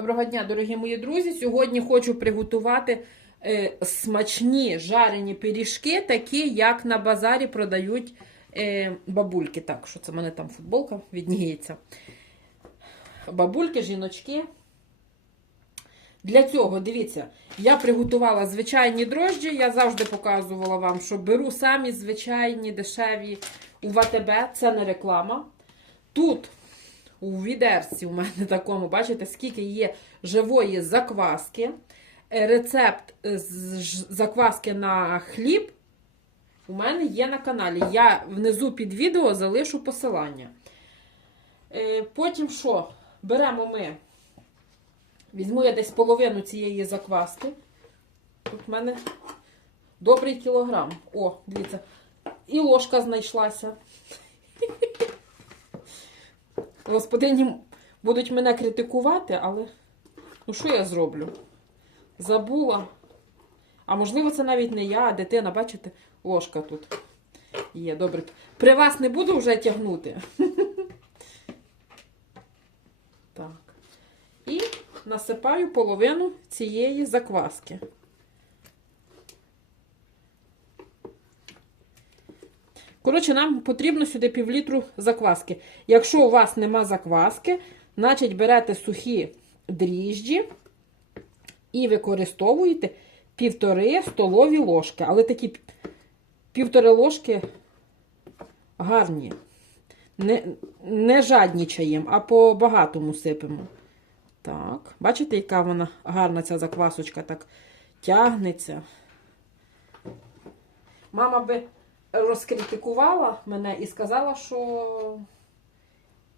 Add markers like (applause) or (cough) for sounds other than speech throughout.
Доброго дня, дорогі мої друзі. Сьогодні хочу приготувати е, смачні жарені пиріжки, такі, як на базарі продають е, бабульки. Так, що це в мене там футболка відніється. Бабульки, жіночки. Для цього, дивіться, я приготувала звичайні дрожджі. Я завжди показувала вам, що беру самі звичайні дешеві у ВТБ. Це не реклама. Тут у відерці у мене такому, бачите, скільки є живої закваски. Е, Рецепт з закваски на хліб у мене є на каналі. Я внизу під відео залишу посилання. Е, Потім що? Беремо ми. Візьму я десь половину цієї закваски. Тут в мене добрий кілограм. О, дивіться. І ложка знайшлася. (laughs) Господині будуть мене критикувати, але ну що я зроблю? Забула. А можливо, це навіть не я, а дитина, бачите, ложка тут є. Добре. При вас не буду вже тягнути. (laughs) Так. І насипаю половину цієї закваски. Коротше, нам потрібно сюди півлітру закваски. Якщо у вас нема закваски, значить берете сухі дріжджі і використовуєте півтори столові ложки. Але такі півтори ложки гарні. Не, не жаднічаємо, а по багатому сипемо. Так, бачите, яка вона гарна ця заквасочка так тягнеться. Мама би розкритикувала мене і сказала, що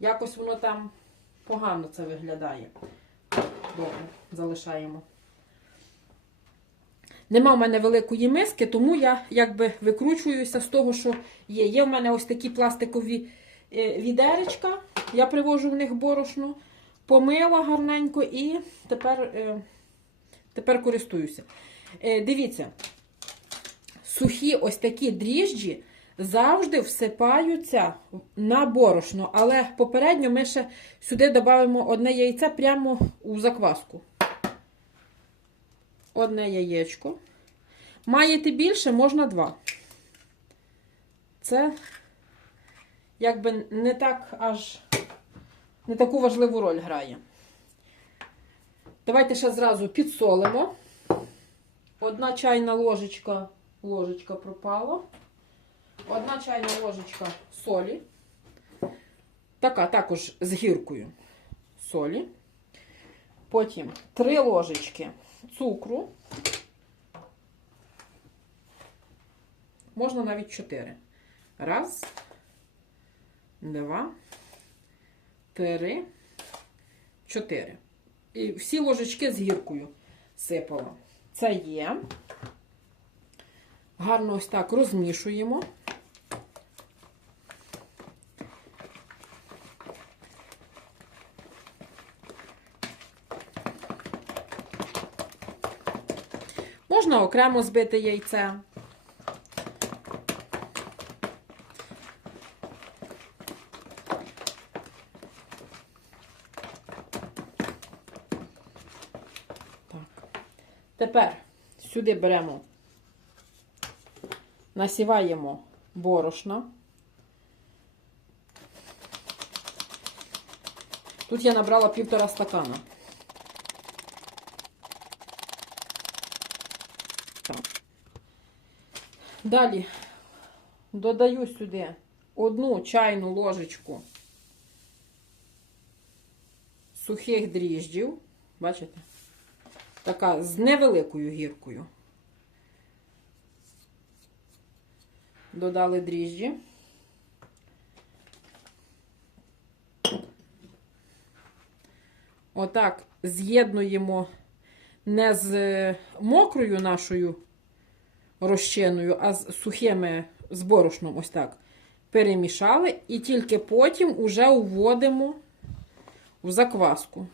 якось воно там погано це виглядає. Добре, залишаємо. Нема в мене великої миски, тому я якби викручуюся з того, що є. Є в мене ось такі пластикові е, відеречка. Я привожу в них борошно, помила гарненько і тепер, е, тепер користуюся. Е, Дивіться, сухі ось такі дріжджі завжди всипаються на борошно, але попередньо ми ще сюди додамо одне яйце прямо у закваску. Одне яєчко. Маєте більше, можна два. Це якби не так аж не таку важливу роль грає. Давайте ще зразу підсолимо. Одна чайна ложечка, ложечка пропала. Одна чайна ложечка солі. Така також з гіркою солі. Потім три ложечки цукру. Можна навіть чотири. Раз, два, три, чотири. І всі ложечки з гіркою сипала. Це є. Гарно ось так розмішуємо. Можна окремо збити яйце. Тепер сюди беремо, насіваємо борошна. Тут я набрала півтора стакана. Так. Далі додаю сюди одну чайну ложечку сухих дріжджів. Бачите? Така з невеликою гіркою. Додали дріжджі. Отак з'єднуємо не з мокрою нашою розчиною, а з сухими з борошном. Ось так. Перемішали і тільки потім уже вводимо в закваску.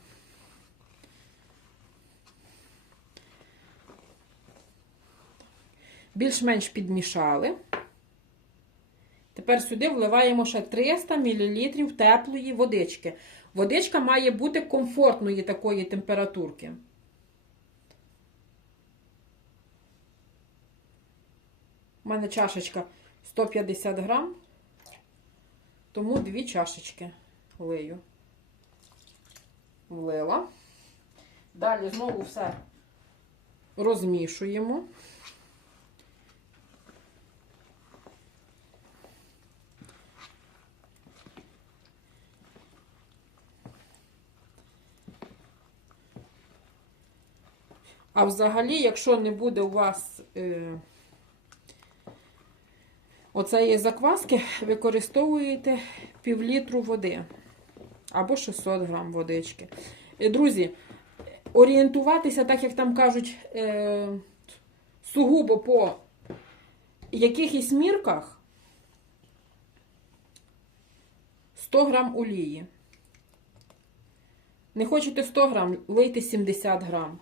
Більш-менш підмішали. Тепер сюди вливаємо ще 300 мл теплої водички. Водичка має бути комфортної такої температурки. У мене чашечка 150 грам, тому дві чашечки лию. Влила. Далі знову все розмішуємо. А взагалі, якщо не буде у вас е, оцеї закваски, використовуєте півлітру води або 600 грам водички. Е, Друзі, орієнтуватися, так як там кажуть, е, сугубо по якихось мірках 100 грам олії. Не хочете 100 грам, лийте 70 грам.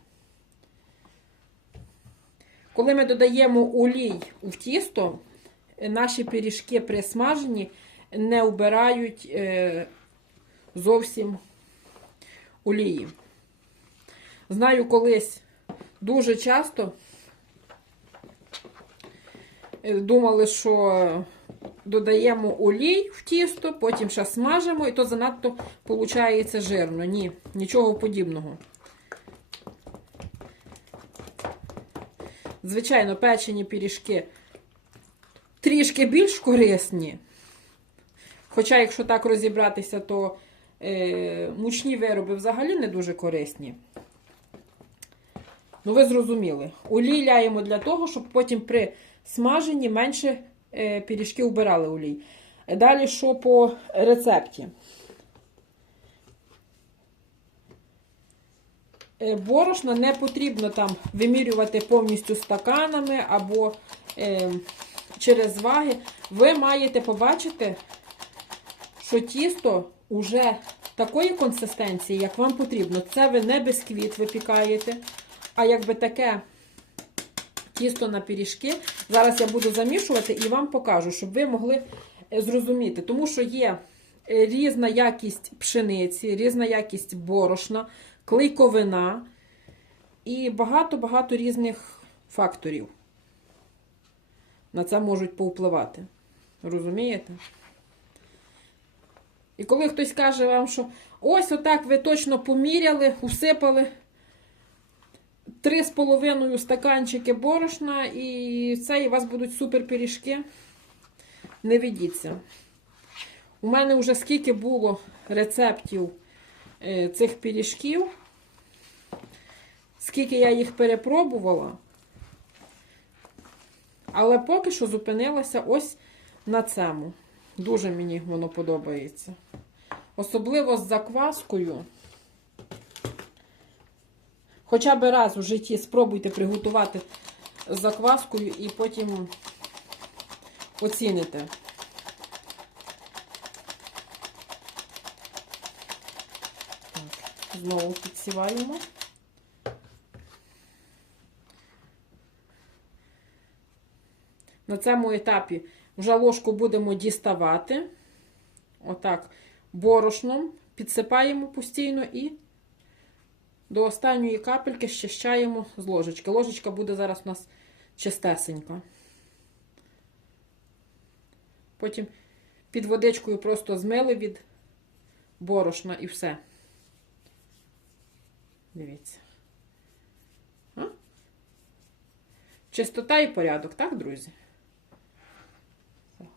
Коли ми додаємо олій в тісто, наші пиріжки при смаженні не вбирають е, зовсім олії. Знаю, колись дуже часто е, думали, що додаємо олій в тісто, потім ще смажимо, і то занадто виходить жирно. Ні, нічого подібного. Звичайно, печені пиріжки трішки більш корисні. Хоча, якщо так розібратися, то е, мучні вироби взагалі не дуже корисні. Ну, ви зрозуміли. Олій ляємо для того, щоб потім при смаженні менше е, пиріжки вбирали олій. Далі, що по рецепті? Борошна не потрібно там вимірювати повністю стаканами або е, через ваги. Ви маєте побачити, що тісто вже такої консистенції, як вам потрібно. Це ви не бисквіт випікаєте, а якби таке тісто на пиріжки. Зараз я буду замішувати і вам покажу, щоб ви могли е, зрозуміти. Тому що є е, різна якість пшениці, різна якість борошна, клейковина і багато-багато різних факторів. На це можуть повпливати. Розумієте? І коли хтось каже вам, що ось отак ви точно поміряли, усипали 3,5 стаканчики борошна, і це і у вас будуть супер пиріжки. Не ведіться. У мене вже скільки було рецептів цих пиріжків, скільки я їх перепробувала. Але поки що зупинилася ось на цьому. Дуже мені воно подобається. Особливо з закваскою. Хоча б раз в житті спробуйте приготувати з закваскою і потім оціните. Так, знову підсіваємо. На цьому етапі вже ложку будемо діставати. Отак, борошном підсипаємо постійно і до останньої капельки щищаємо з ложечки. Ложечка буде зараз у нас чистесенька. Потім під водичкою просто змили від борошна і все. Дивіться. А? Чистота і порядок, так, друзі?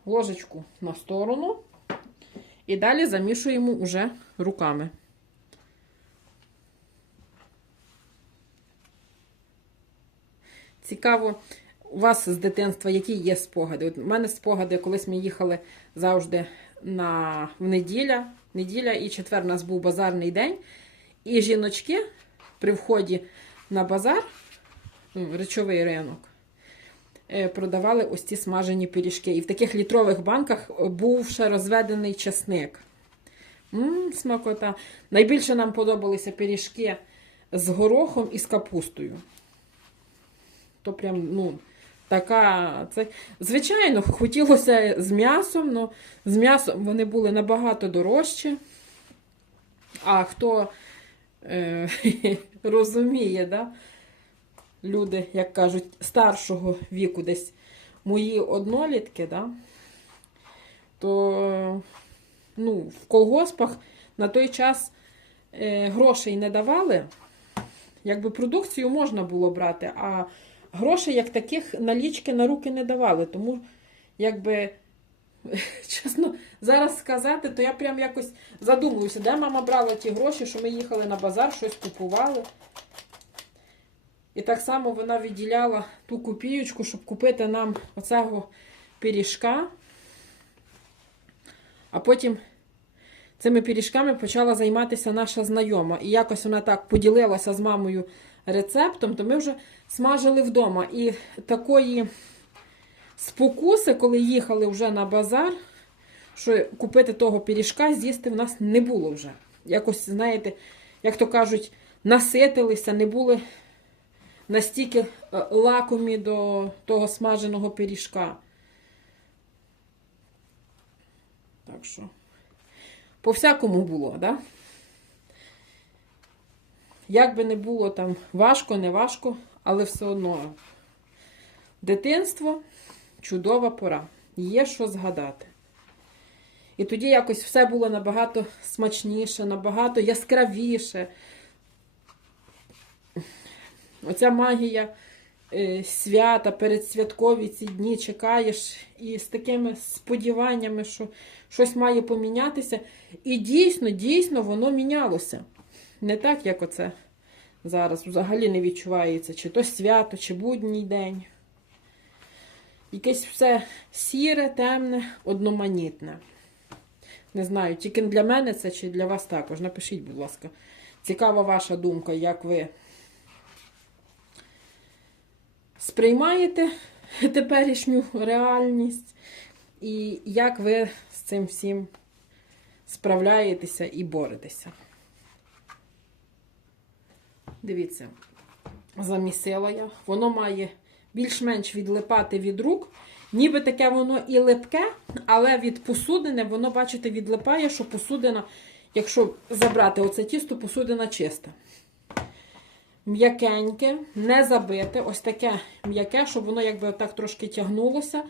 Ложечку на сторону. І далі замішуємо уже руками. Цікаво, у вас з дитинства які є спогади? От у мене спогади, колись ми їхали завжди на в неділя. Неділя і четвер у нас був базарний день. І жіночки при вході на базар, ну, речовий ринок, е, продавали ось ці смажені пиріжки. І в таких літрових банках був ще розведений часник. Ммм, смакота. Найбільше нам подобалися пиріжки з горохом і з капустою. То прям, ну, така. Це... Звичайно, хотілося з м'ясом, але з м'ясом вони були набагато дорожчі. А хто (laughs) розуміє, да? люди, як кажуть, старшого віку, десь мої однолітки, да? то ну, в колгоспах на той час е, грошей не давали. Якби продукцію можна було брати, а грошей як таких налічки на руки не давали. Тому, якби, (laughs) чесно, зараз сказати, то я прям якось задумуюся, де мама брала ті гроші, що ми їхали на базар, щось купували. І так само вона відділяла ту копієчку, щоб купити нам оцього пиріжка. А потім цими пиріжками почала займатися наша знайома. І якось вона так поділилася з мамою рецептом, то ми вже смажили вдома. І такої спокуси, коли їхали вже на базар, що купити того пиріжка, з'їсти в нас не було вже. Якось, знаєте, як то кажуть, наситилися, не були настільки е, лакомі до того смаженого пиріжка. Так що, по всякому було, да? Як би не було там важко, не важко, але все одно. Дитинство чудова пора. Є що згадати. І тоді якось все було набагато смачніше, набагато яскравіше. Оця магія е, свята, передсвяткові ці дні чекаєш і з такими сподіваннями, що щось має помінятися. І дійсно, дійсно, воно мінялося. Не так, як оце зараз взагалі не відчувається, чи то свято, чи будній день. Якесь все сіре, темне, одноманітне. Не знаю, тільки для мене це чи для вас також. Напишіть, будь ласка. Цікава ваша думка, як ви сприймаєте теперішню реальність, і як ви з цим всім справляєтеся і боретеся. Дивіться, замісила я. Воно має більш-менш відлипати від рук. Ніби таке воно і липке, але від посудини воно, бачите, відлипає, що посудина, якщо забрати оце тісто, посудина чиста. М'якеньке, не забите, ось таке м'яке, щоб воно якби отак трошки тягнулося.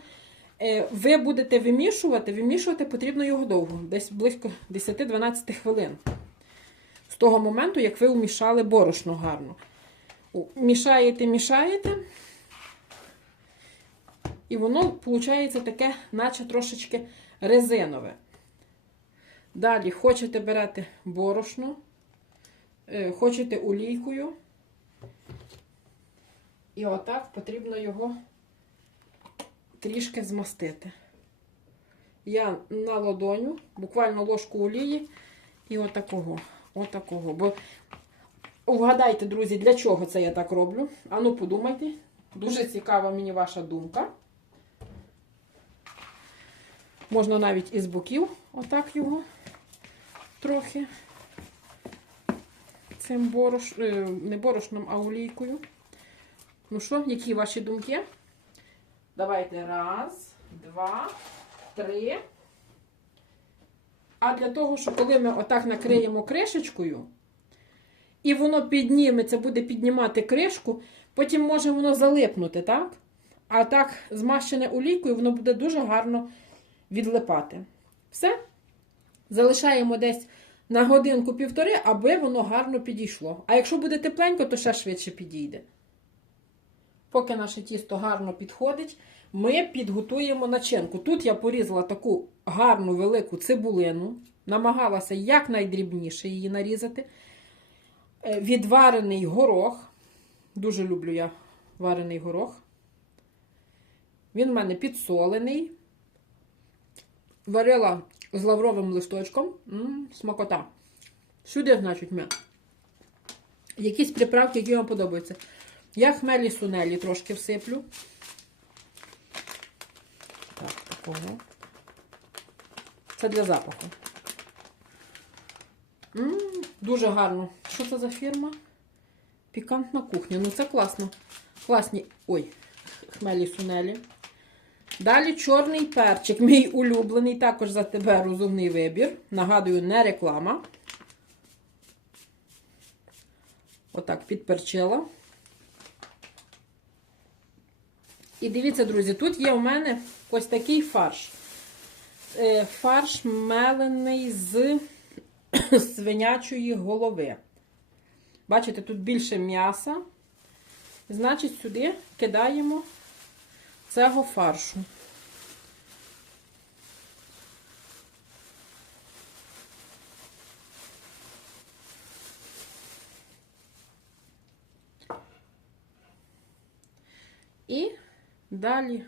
Е, Ви будете вимішувати, вимішувати потрібно його довго, десь близько 10-12 хвилин. З того моменту, як ви умішали борошно гарно. Мішаєте, мішаєте. І воно, виходить, таке, наче трошечки резинове. Далі хочете берете борошно, е, хочете олійкою. І отак потрібно його трішки змастити. Я на ладоню, буквально ложку олії і отакого. Отакого. Бо вгадайте, друзі, для чого це я так роблю. Ану, подумайте. Дуже цікава мені ваша думка. Можна навіть із боків, отак його трохи. Цим борош... е, не борошном, а олійкою. Ну що, які ваші думки? Давайте раз, два, три. А для того, що коли ми отак накриємо кришечкою, і воно підніметься, буде піднімати кришку, потім може воно залипнути, так? А так, змащене олійкою, воно буде дуже гарно відлипати. Все. Залишаємо десь на годинку-півтори, аби воно гарно підійшло. А якщо буде тепленько, то ще швидше підійде. Поки наше тісто гарно підходить, ми підготуємо начинку. Тут я порізала таку гарну велику цибулину, намагалася якнайдрібніше її нарізати. Е, Відварений горох. Дуже люблю я варений горох. Він в мене підсолений. Варила з лавровим листочком. М, смакота. Сюди, значить, ми. Якісь приправки, які вам подобаються. Я хмелі сунелі трошки всиплю. Так, такого. Це для запаху. М, дуже гарно. Що це за фірма? Пікантна кухня. Ну це класно. Класні. Ой, хмелі сунелі. Далі чорний перчик, (laughs) мій улюблений, також за тебе розумний вибір. Нагадую, не реклама. Отак підперчила. І дивіться, друзі, тут є у мене ось такий фарш. Е, Фарш мелений з (coughs) свинячої голови. Бачите, тут більше м'яса. Значить, сюди кидаємо цього фаршу. І далі,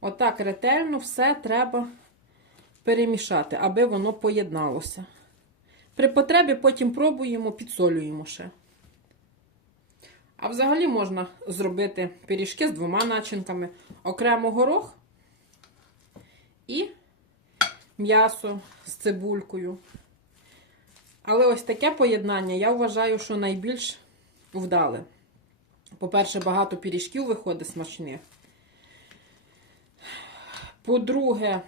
отак ретельно все треба перемішати, аби воно поєдналося. При потребі потім пробуємо, підсолюємо ще. А взагалі можна зробити пиріжки з двома начинками: окремо горох і м'ясо з цибулькою. Але ось таке поєднання я вважаю, що найбільш вдале. По-перше, багато пиріжків виходить смачних. По-друге,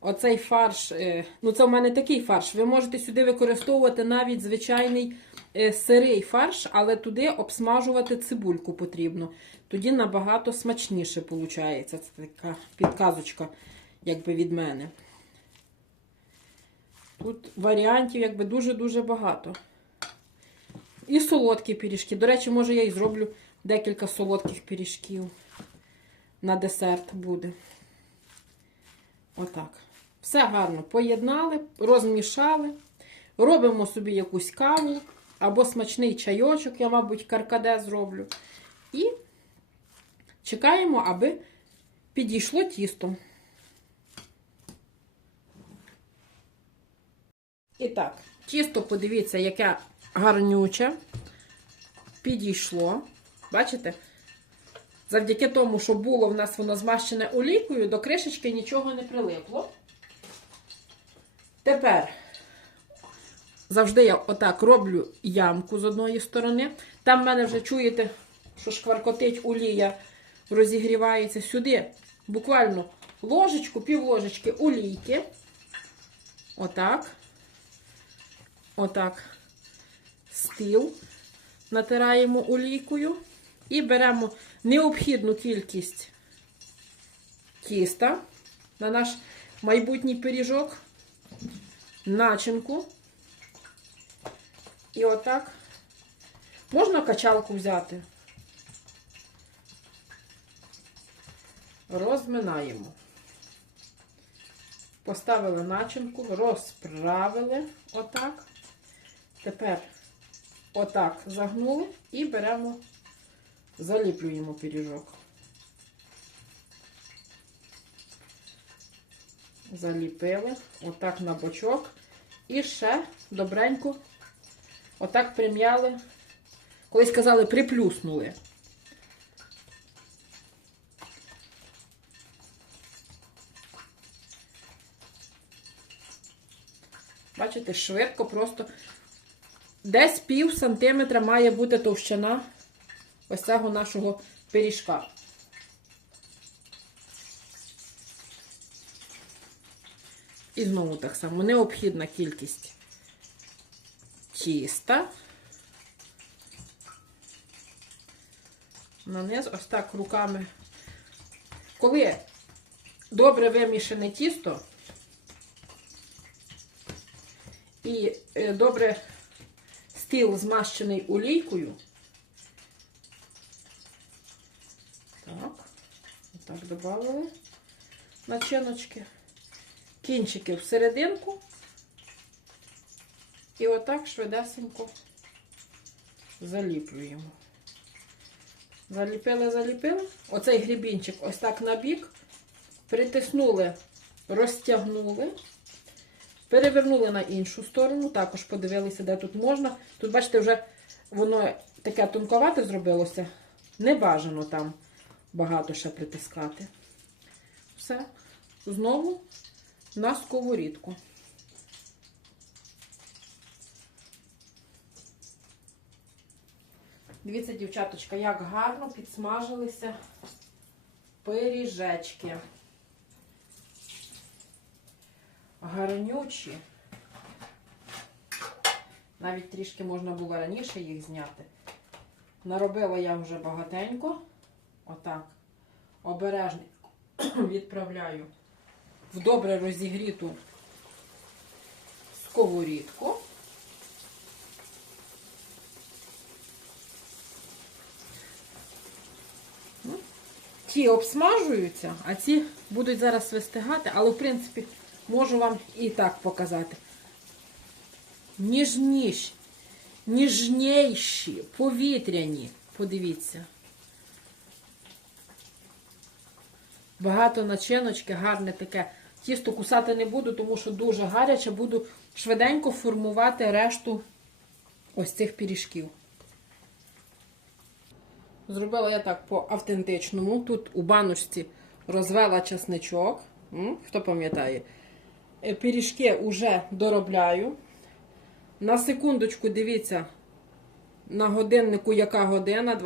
оцей фарш, е, ну це в мене такий фарш. Ви можете сюди використовувати навіть звичайний сирий фарш, але туди обсмажувати цибульку потрібно. Тоді набагато смачніше виходить. Це така підказочка, якби від мене. Тут варіантів якби дуже-дуже багато. І солодкі пиріжки. До речі, може я і зроблю декілька солодких пиріжків. На десерт буде. Отак. Все гарно поєднали, розмішали. Робимо собі якусь каву або смачний чайочок, я, мабуть, каркаде зроблю. І чекаємо, аби підійшло тісто. І так, тісто, подивіться, яке гарнюче. Підійшло. Бачите? Завдяки тому, що було в нас воно змащене олійкою, до кришечки нічого не прилипло. Тепер завжди я отак роблю ямку з одної сторони. Там в мене вже чуєте, що шкваркотить олія, розігрівається сюди. Буквально ложечку, пів ложечки олійки. Отак. Отак. Стіл натираємо олійкою і беремо необхідну кількість тіста на наш майбутній пиріжок, начинку. І отак можна качалку взяти. Розминаємо. Поставили начинку, розправили отак. Тепер отак загнули і беремо, заліплюємо пиріжок. Заліпили, отак на бочок. І ще добренько, отак прим'яли. Колись казали, приплюснули. Бачите, швидко, просто десь пів сантиметра має бути товщина ось цього нашого пиріжка. І знову так само необхідна кількість тіста. Наниз ось так руками. Коли добре вимішане тісто і е, добре стіл змащений олійкою. Так, отак додали начиночки, кінчики всерединку. І отак швидесенько заліплюємо. Заліпили, заліпили. Оцей грібінчик ось так на бік. Притиснули, розтягнули. Перевернули на іншу сторону, також подивилися, де тут можна. Тут, бачите, вже воно таке тонковате зробилося. Не бажано там багато ще притискати. Все. Знову на сковорідку. Дивіться, дівчаточка, як гарно підсмажилися пиріжечки. Гарнючі. Навіть трішки можна було раніше їх зняти. Наробила я вже багатенько. Отак. Обережно (clears throat) відправляю в добре розігріту сковорідку. Ті обсмажуються, а ці будуть зараз вистигати, але в принципі можу вам і так показати. Ніжніш, ніжніші, повітряні. Подивіться. Багато начиночки, гарне таке. Тісто кусати не буду, тому що дуже гаряче. Буду швиденько формувати решту ось цих пиріжків. Зробила я так по-автентичному. Тут у баночці розвела часничок. Хто пам'ятає? Е, Пиріжки вже доробляю. На секундочку, дивіться, на годиннику яка година?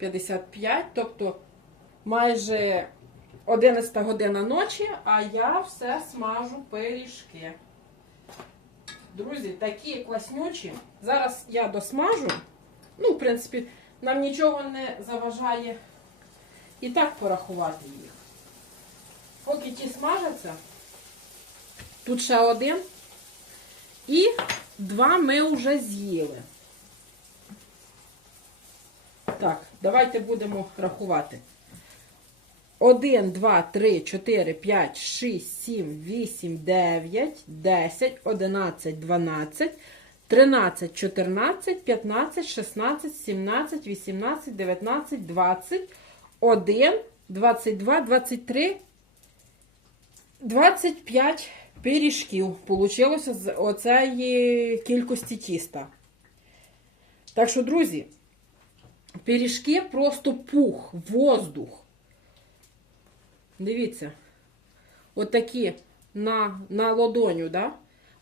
22.55. Тобто майже 11 година ночі, а я все смажу пиріжки. Друзі, такі класнючі. Зараз я досмажу. Ну, в принципі, нам нічого не заважає і так порахувати їх. Поки ті смажаться, тут ще один. І два ми вже з'їли. Так, давайте будемо рахувати. 1, 2, 3, 4, 5, 6, 7, 8, 9, 10, 11, 12, 13, 14, 15, 16, 17, 18, 19, 20, 1, 22, 23, 25 пиріжків получилося з оцеї кількості тіста. Так що, друзі, пиріжки просто пух, воздух. Дивіться, отакі на, на ладоню, да?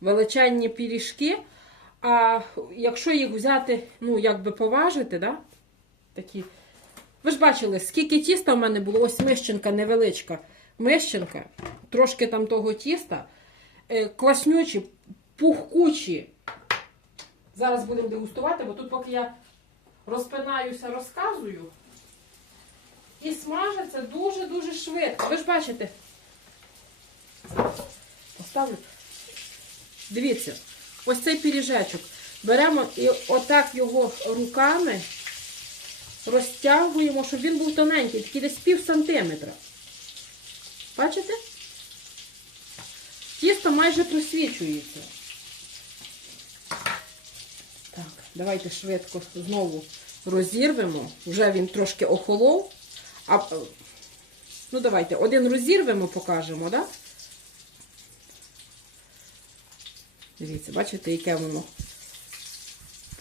величезні пиріжки. А якщо їх взяти, ну, якби поважити, да? такі. Ви ж бачили, скільки тіста в мене було, ось мищенка невеличка. Мищенка, трошки там того тіста, е, класнючі, пухкучі. Зараз будемо дегустувати, бо тут, поки я розпинаюся, розказую. І смажаться дуже-дуже швидко. Ви ж бачите. Поставлю. Дивіться, ось цей пиріжечок. Беремо і отак його руками розтягуємо, щоб він був тоненький, такий десь пів сантиметра. Бачите? Тісто майже просвічується. Так, давайте швидко знову розірвемо. Вже він трошки охолов. А, ну, давайте, один розірвемо, покажемо, так? Да? Дивіться, бачите, яке воно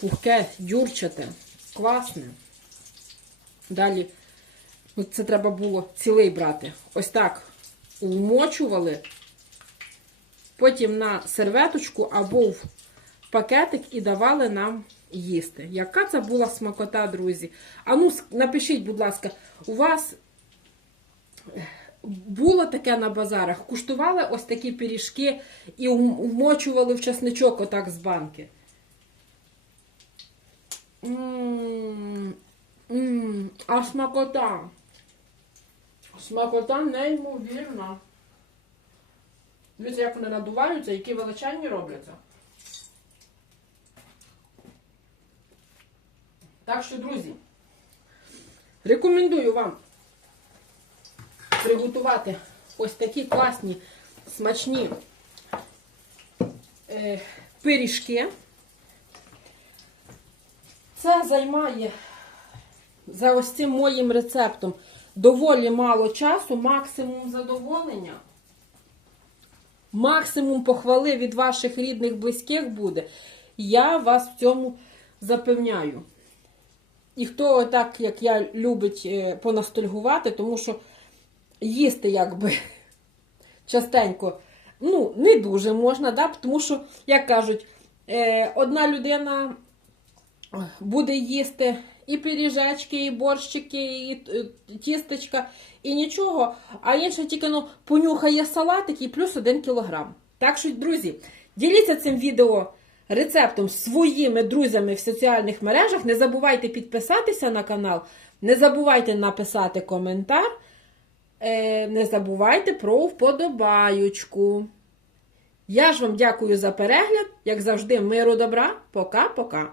пухке, дюрчате, класне. Далі, ну, це треба було цілий брати. Ось так вмочували, потім на серветочку або в пакетик і давали нам їсти. Яка це була смакота, друзі? А ну, напишіть, будь ласка, у вас було таке на базарах? Куштували ось такі пиріжки і вмочували в часничок отак з банки? М -м а смакота. Смакота неймовірна. Дивіться, як вони надуваються, які величезні робляться. Так що, друзі, рекомендую вам приготувати ось такі класні, смачні е, пиріжки. Це займає за ось цим моїм рецептом доволі мало часу, максимум задоволення. Максимум похвали від ваших рідних, близьких буде. Я вас в цьому запевняю. І хто так, як я, любить е, понастольгувати, тому що їсти, якби, частенько, ну, не дуже можна, да? тому що, як кажуть, е, одна людина буде їсти і пиріжечки, і борщики, і тістечка, і нічого, а інша тільки ну, понюхає салатик і плюс один кілограм. Так що, друзі, діліться цим відео рецептом своїми друзями в соціальних мережах. Не забувайте підписатися на канал, не забувайте написати коментар, е, не забувайте про вподобаючку. Я ж вам дякую за перегляд. Як завжди, миру добра. Пока-пока.